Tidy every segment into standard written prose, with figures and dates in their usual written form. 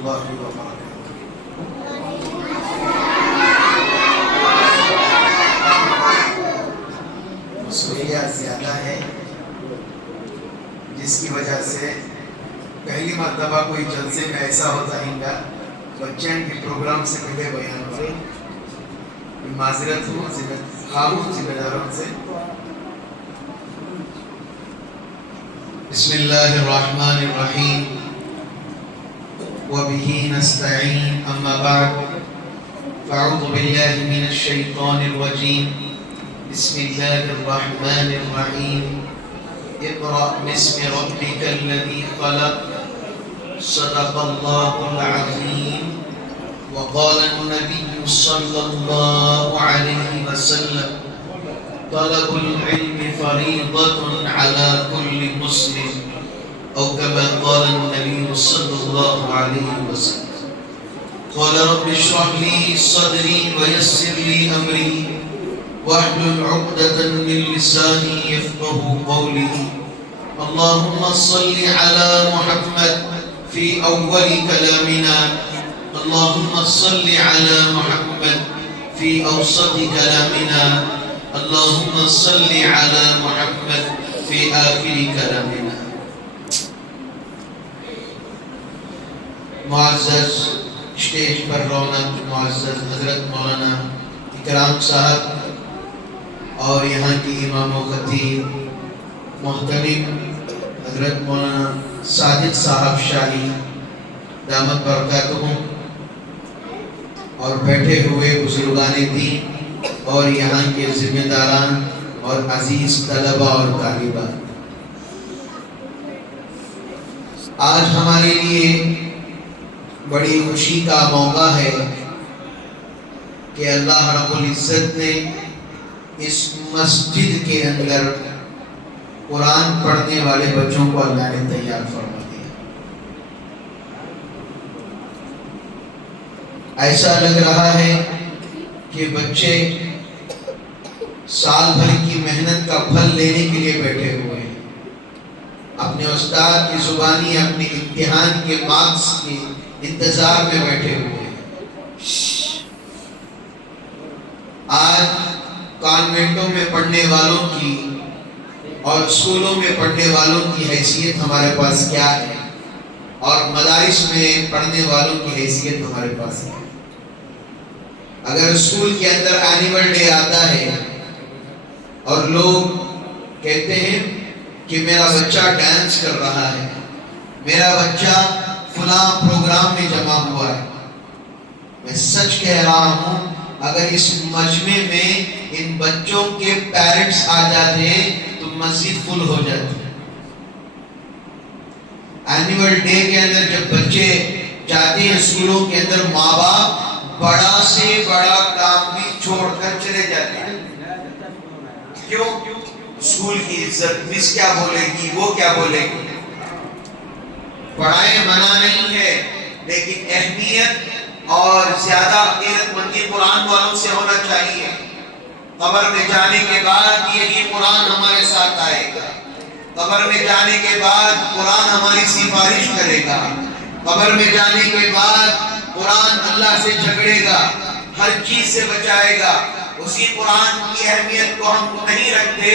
اللہ وبرکاتہ۔ مصروفیات زیادہ ہے، جس کی وجہ سے پہلی مرتبہ کوئی جلسے میں ایسا ہوتا ہے گا بچوں کے پروگرام سے پہلے بیان کرے، معذرت ہوں ذمہ داروں سے۔ بسم اللہ الرحمن الرحیم وبہ نستعین، اما بعد فاعوذ باللہ من الشیطان الرجیم، بسم اللہ الرحمن الرحیم، اقرأ باسم ربک الذی خلق، صدق اللہ العظیم۔ وقال النبي صلى الله عليه وسلم طلب العلم فريضة على كل مسلم، أو كما قال النبي صلى الله عليه وسلم۔ قال رب اشرح لي صدري ويسر لي أمري واحلل عقدة من لساني يفقهوا قولي۔ اللهم صل على محمد في أول كلامنا، اللهم صل على محمد في أوسط كلامنا، اللهم صل على محمد في آخر كلامنا۔ معزز اسٹیج پر رونق معزز حضرت مولانا اکرام صاحب اور یہاں کی امام و خطیب محترم حضرت مولانا ساجد صاحب شاہی دامت برکاتہم، اور بیٹھے ہوئے بزرگان دین اور یہاں کے ذمہ داران اور عزیز طلبہ اور طالبات، آج ہمارے لیے بڑی خوشی کا موقع ہے کہ اللہ رب العزت نے اس مسجد کے اندر قرآن پڑھنے والے بچوں کو اللہ نے تیار فرما دیا۔ ایسا لگ رہا ہے کہ بچے سال بھر کی محنت کا پھل لینے کے لیے بیٹھے ہوئے ہیں، اپنے استاد کی زبانی اپنے امتحان کے مارکس کے انتظار میں بیٹھے ہوئے ہیں۔ آج کانوینٹوں میں پڑھنے والوں کی اور اسکولوں میں پڑھنے والوں کی حیثیت ہمارے پاس کیا ہے، اور مدارس میں پڑھنے والوں کی حیثیت ہمارے پاس ہے۔ اگر اسکول کے اندر اینیول ڈے آتا ہے اور لوگ کہتے ہیں کہ میرا بچہ ڈانس کر رہا ہے، میرا بچہ فلاں پروگرام میں جمع ہوا ہے، میں سچ کہہ رہا ہوں اگر اس مجمع میں ان بچوں کے پیرنٹس آ جاتے تو مسجد فل ہو جاتی۔ اینیول ڈے کے اندر جب بچے جاتے ہیں اسکولوں کے اندر، ماں باپ بڑا سے بڑا کام بھی چھوڑ کر چلے جاتے ہیں۔ کیوں؟ اسکول کی عزت، مس کیا بولے گی، وہ کیا بولے گی۔ پڑھائی منع نہیں ہے، لیکن اہمیت اور زیادہ غیرت مندی قرآن والوں سے ہونا چاہیے۔ قبر میں جانے کے بعد یہی قرآن ہمارے ساتھ آئے گا، قبر میں جانے کے بعد قرآن ہماری سفارش کرے گا، قبر میں جانے کے بعد قرآن اللہ سے جھگڑے گا، ہر چیز سے بچائے گا۔ اسی قرآن کی اہمیت کو ہم نہیں رکھتے،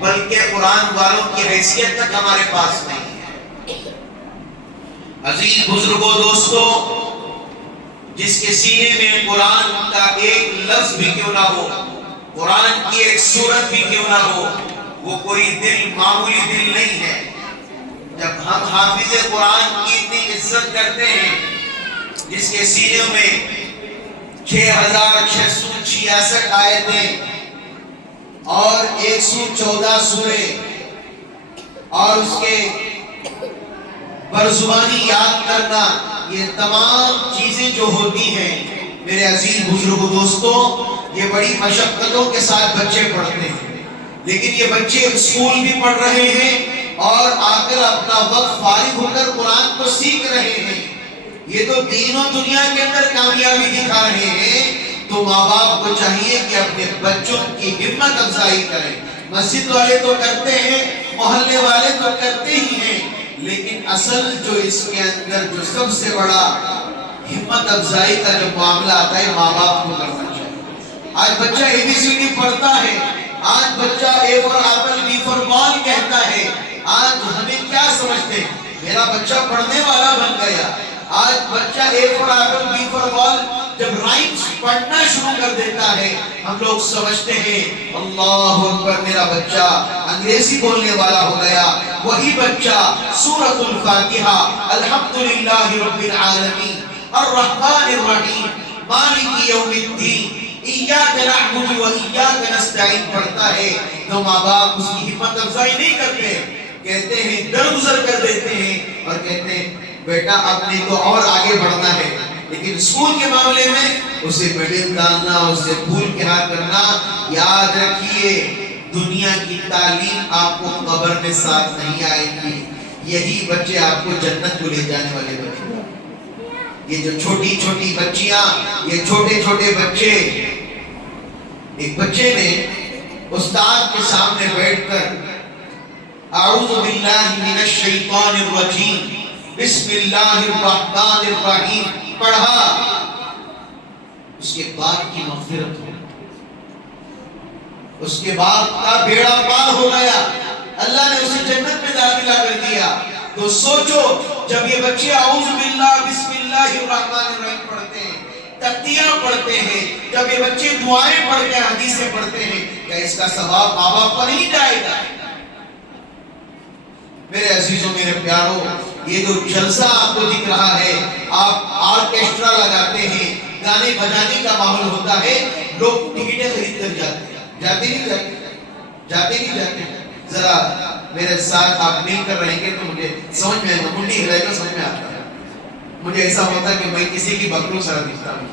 بلکہ قرآن والوں کی حیثیت تک ہمارے پاس نہیں ہے۔ عزیز بزرگوں، دوستو، جس کے سینے میں قرآن کا ایک لفظ بھی کیوں نہ ہو، قرآن کی ایک سورت بھی کیوں نہ ہو، وہ کوئی دل معمولی دل نہیں ہے۔ جب ہم حافظ قرآن کی اتنی عزت کرتے ہیں جس کے سینے میں 6666 آیتیں اور 114 سورے اور اس کے برزبانی یاد کرنا، یہ تمام چیزیں جو ہوتی ہیں میرے عزیز بزرگوں دوستوں، یہ بڑی مشقتوں کے ساتھ بچے پڑھتے ہیں، لیکن یہ بچے اسکول بھی پڑھ رہے ہیں اور آ کر اپنا وقت فارغ ہو کر قرآن کو سیکھ رہے ہیں۔ یہ تو دین و دنیا کے اندر کامیابی دکھا رہے ہیں، تو ماں باپ کو چاہیے کہ اپنے بچوں کی ہمت افزائی کریں۔ مسجد والے تو کرتے ہیں، محلے والے تو کرتے ہی ہیں، لیکن اصل جو اس کے اندر جو سب سے بڑا ہمت افزائی کا جب معاملہ آتا ہے ماں باپ کو کرنا چاہیے۔ آج بچہ ABCD پڑھتا ہے، آج بچہ A for apple B for ball کہتا ہے۔ آج ہمیں کیا سمجھتے ہیں؟ میرا بچہ پڑھنے والا بن گیا۔ آج بچہ A for apple B for ball جب رائمز پڑھنا شروع کر دیتا ہے، ہم لوگ سمجھتے ہیں اللہ اکبر، میرا بچہ انگریزی بولنے والا ہو گیا۔ وہی بچہ سورۃ الفاتحہ الحمدللہ رب العالمین الرحمن الرحیم مالک یوم الدین ایاک نعبد و ایاک نستعین پڑھتا ہے تو ماں باپ اس کی ہمت افزائی نہیں کرتے، کہتے ہیں درگزر کر دیتے ہیں اور کہتے ہیں بیٹا اب نے تو اور آگے بڑھنا ہے۔ لیکن اسکول کے معاملے میں اسے میڈل ڈالنا، اسے پھول کے ہاتھ کرنا، یاد رکھیے دنیا کی تعلیم آپ کو قبر میں ساتھ نہیں آئے گی، یہی بچے آپ کو جنت کو لے جانے والے بچے۔ یہ جو چھوٹی چھوٹی بچیاں، یہ چھوٹے چھوٹے بچے، ایک بچے نے استاد کے سامنے بیٹھ کر اعوذ باللہ من الشیطان الرجیم بسم اللہ الرحمن الرحیم پڑھا، اس کے باپ کی مغفرت ہو، اس کے باپ کا بیڑا پار ہو گیا، اللہ نے اسے جنت میں داخلہ کر دیا۔ تو سوچو جب یہ بچے اعوذ باللہ بسم اللہ الرحمن الرحیم پڑھتے ہیں، تقدیریں پڑھتے ہیں، جب یہ بچے دعائیں پڑھتے ہیں، حدیثیں پڑھتے ہیں، کیا اس کا ثواب ماں باپ پر نہیں جائے گا؟ میرے عزیزوں میرے پیاروں، یہ جو جلسہ آپ کو دکھ رہا ہے، آپ آرکیسٹرا لگاتے ہیں، گانے بجانے کا ماحول ہوتا ہے، لوگ ٹکٹیں خرید کر جاتے نہیں جاتے۔ ذرا میرے ساتھ آپ مل کر رہیں گے تو مجھے سمجھ میں آئے گا، منڈی ہلائے گا سمجھ میں آتا ہے۔ مجھے ایسا ہوتا ہے کہ میں کسی کی بکروں سرا دکھتا ہوں۔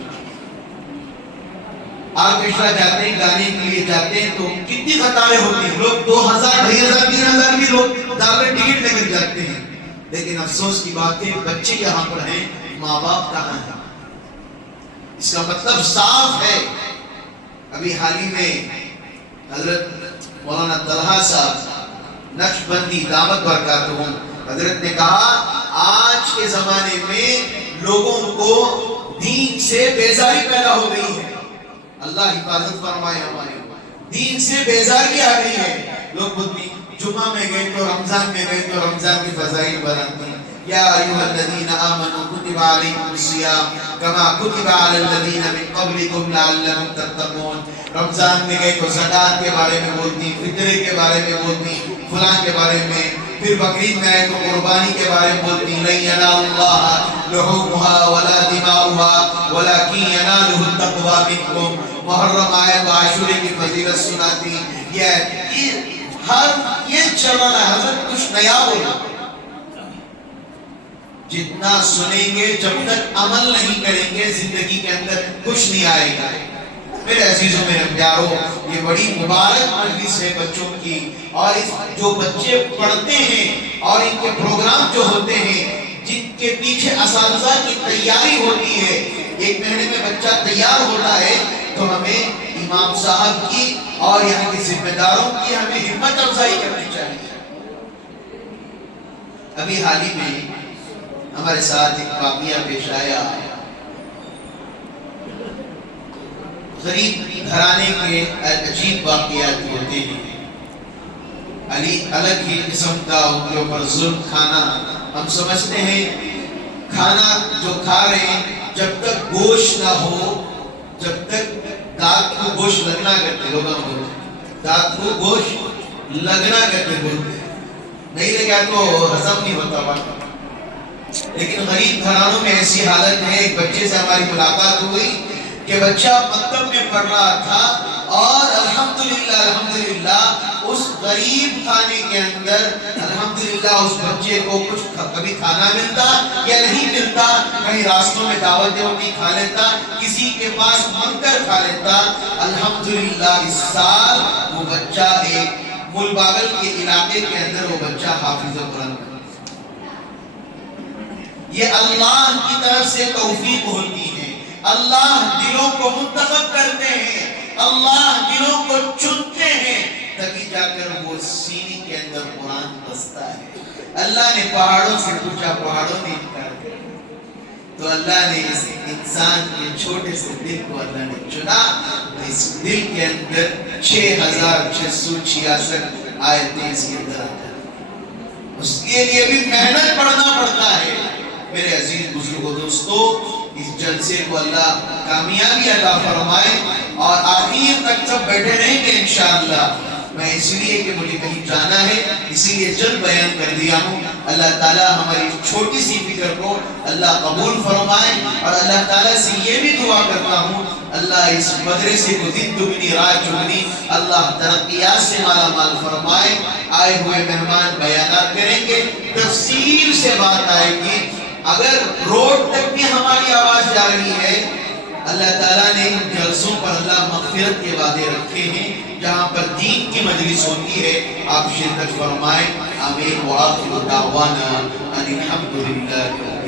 آرکیسٹرا جاتے ہیں، گانے کے لیے جاتے ہیں تو کتنی قطاریں ہوتی ہیں، لوگ 2000 2500 3000 بھی لوگ دعوے ٹکٹ لے کر جاتے ہیں، لیکن افسوس کی بات ہے بچے یہاں پر ہیں، ماں باپ کہاں ہیں؟ اس کا مطلب صاف ہے۔ ابھی حال ہی میں حضرت مولانا طلحہ صاحب نقشبندی دامت برکاتہم حضرت نے کہا آج کے زمانے میں لوگوں کو دین سے بیزاری پیدا ہو گئی ہے، اللہ حفاظت فرمائے ہمارے، دین سے بیزاری آ گئی ہے۔ لوگ بولتے جمعہ میں گئے تو رمضان میں گئے تو رمضان کی فضائل بیانتے ہیں، یا ایھا الذین آمنوا کتب علیکم الصیام کما کتب علی الذین من قبلکم لعلکم تتقون۔ رمضان میں گئے تو زکوٰۃ کے بارے میں بولتی، فطرے کے بارے میں بولتی، فلاں کے بارے میں، پھر بقرعید میں آئے تو قربانی کے بارے میں بولتی، لن ینال اللہ لحومها ولا دماؤها ولکن ینالہ التقوی منکم۔ محرم آئے تو عاشورے کی فضیلت سناتی، یہ چل رہا ہے۔ حضرت کچھ نیا بولا، جتنا سنیں گے جب تک عمل نہیں کریں گے زندگی کے اندر کچھ نہیں آئے گا۔ میرے عزیزوں میرے پیاروں، یہ بڑی مبارک مجلس ہے بچوں کی، اور جو بچے پڑھتے ہیں اور ان کے پروگرام جو ہوتے ہیں جن کے پیچھے اساتذہ کی تیاری ہوتی ہے، ایک مہینے میں بچہ تیار ہوتا ہے، تو ہمیں امام صاحب کی اور یہاں کے ذمہ داروں کی ہمیں ہمت افزائی کرنی چاہیے۔ ابھی حال ہی میں ہمارے ساتھ ایک واقعہ پیش آیا، غریب گھرانے کے عجیب واقعات ہوتے ہیں، الگ ہی قسم کا ان کے اوپر ظلم کھانا۔ ہم سمجھتے ہیں کھانا جو کھا رہے ہیں جب تک گوشت نہ ہو، جب تک دانت کو گوشت لگنا کرتے، لوگ دانت کو گوشت لگنا کرتے بولتے ہیں، نہیں لگا تو ہضم نہیں ہوتا بات۔ لیکن غریب گھرانوں میں ایسی حالت ہے، ایک بچے سے ہماری ملاقات ہوئی کہ بچہ مکتب میں پڑھ رہا تھا، اور الحمدللہ اس غریب خانے کے اندر الحمدللہ اس بچے کو کچھ کبھی کھانا ملتا یا نہیں ملتا، کہیں راستوں میں دعوتیں ہوتی کھا لیتا، کسی کے پاس مانگ کر کھا لیتا۔ الحمدللہ اس سال وہ بچہ ایک مول باغل کے علاقے کے اندر وہ بچہ حافظ قرآن۔ یہ اللہ کی طرف سے توفیق ہوتی ہے، اللہ دلوں کو منتخب کرتے ہیں، اللہ دلوں کو چنتے ہیں، تبھی جا کر وہ سینے کے اندر قرآن بستا ہے۔ اللہ نے پہاڑوں سے پوچھا، پہاڑوں نے انکار کیا، تو اللہ نے اس انسان کے چھوٹے سے دل کو اللہ نے چنا، اس دل کے اندر 6666 آیتیں اس کے اندر آتا ہے۔ اس کے لیے بھی محنت پڑھنا پڑتا ہے۔ میرے عزیز بزرگوں دوستو، اس جلسے کو اللہ کامیابی عطا فرمائے اور آخر تک سب بیٹھے رہیں گے انشاءاللہ۔ میں اس لیے کہ مجھے کہیں جانا ہے، اسی لیے جلد بیان کر دیا ہوں۔ اللہ تعالیٰ ہماری چھوٹی سی فکر کو اللہ قبول فرمائے، اور اللہ تعالیٰ سے یہ بھی دعا کرتا ہوں اللہ اس مدرسے کو دن دگنی رات چگنی اللہ ترقیات سے مالا مال فرمائے۔ آئے ہوئے مہمان بیانات کریں گے، تفصیل سے بات آئے گی۔ اگر روڈ تک بھی ہماری آواز جا رہی ہے، اللہ تعالیٰ نے ان جلسوں پر اللہ مغفرت کے وعدے رکھے ہیں، جہاں پر دین کی مجلس ہوتی ہے آپ شرکت فرمائیں۔ آمین وآخر دعوانا ان الحمدللہ۔